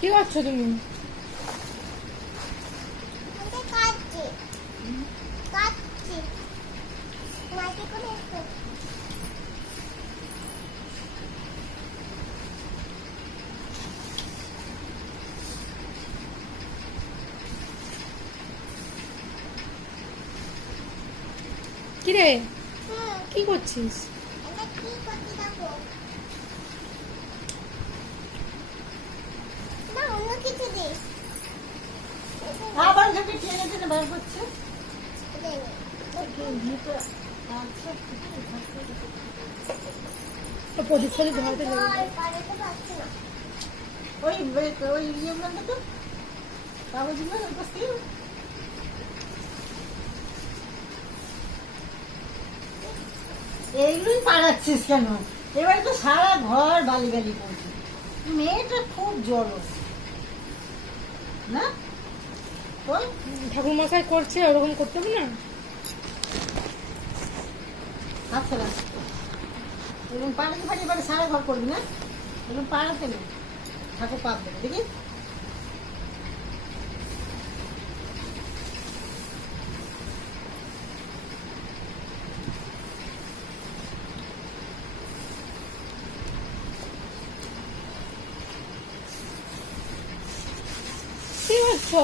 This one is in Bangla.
কি করছো তুমি? কি রে, কি করছিস? আবার যদি টেনে টেনে বার করছে প্রদীপ ধরাতে ওই ওই ইয়েগুলো তো কাগজগুলো বসতে এইগুলোই পাড়াচ্ছিস কেন? এবারে তো সারা ঘর বালি বালি করছে। মেয়েটা খুব জড়ো না? ওই ঠাকুর মশাই করছে, ওরকম করতে হবে না? আচ্ছা এরকম পাড়াতে পারি এবারে সারা ঘর করবি না? এরকম পাড়াতে নেই, ঠাকুর পাপ দেবে দেখি। কি করছো?